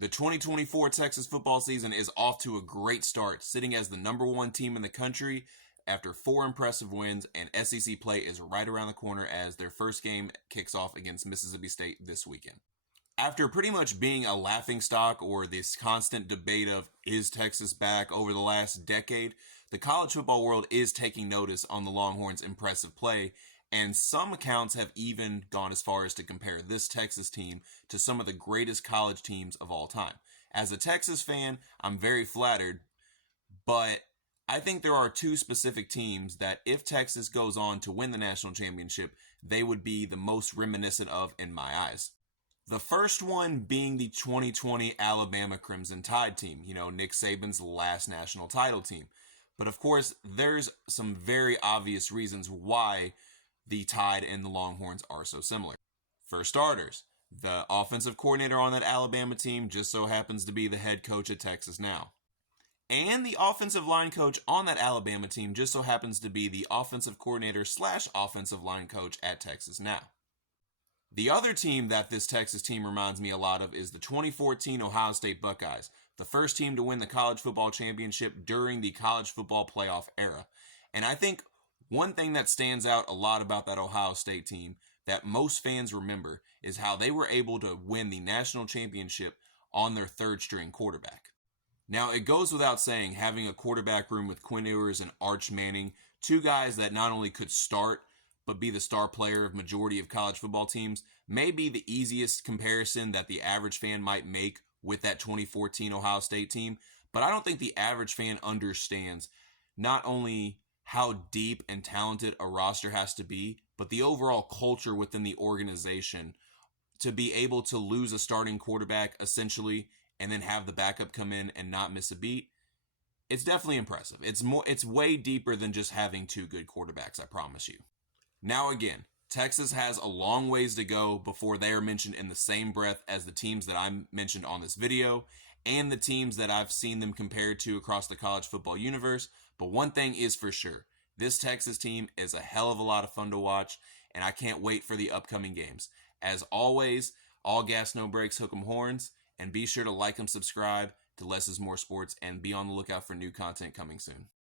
The 2024 Texas football season is off to a great start, sitting as the #1 team in the country after 4 impressive wins, and SEC play is right around the corner as their first game kicks off against Mississippi State this weekend. After pretty much being a laughingstock or this constant debate of is Texas back over the last decade, the college football world is taking notice on the Longhorns' impressive play, and some accounts have even gone as far as to compare this Texas team to some of the greatest college teams of all time. As a Texas fan, I'm very flattered, but I think there are 2 specific teams that if Texas goes on to win the national championship, they would be the most reminiscent of in my eyes. The first one being the 2020 Alabama Crimson Tide team, Nick Saban's last national title team. But of course, there's some very obvious reasons why the Tide and the Longhorns are so similar. For starters, the offensive coordinator on that Alabama team just so happens to be the head coach at Texas now. And the offensive line coach on that Alabama team just so happens to be the offensive coordinator / offensive line coach at Texas now. The other team that this Texas team reminds me a lot of is the 2014 Ohio State Buckeyes, the first team to win the college football championship during the college football playoff era. And I think one thing that stands out a lot about that Ohio State team that most fans remember is how they were able to win the national championship on their third string quarterback. Now, it goes without saying, having a quarterback room with Quinn Ewers and Arch Manning, 2 guys that not only could start, but be the star player of majority of college football teams, may be the easiest comparison that the average fan might make with that 2014 Ohio State team. But I don't think the average fan understands not only how deep and talented a roster has to be, but the overall culture within the organization to be able to lose a starting quarterback essentially and then have the backup come in and not miss a beat. It's definitely impressive. It's way deeper than just having 2 good quarterbacks, I promise you. Now again, Texas has a long ways to go before they are mentioned in the same breath as the teams that I mentioned on this video and the teams that I've seen them compared to across the college football universe. But one thing is for sure, this Texas team is a hell of a lot of fun to watch, and I can't wait for the upcoming games. As always, all gas, no brakes, hook 'em horns, and be sure to like and subscribe to Less is More Sports, and be on the lookout for new content coming soon.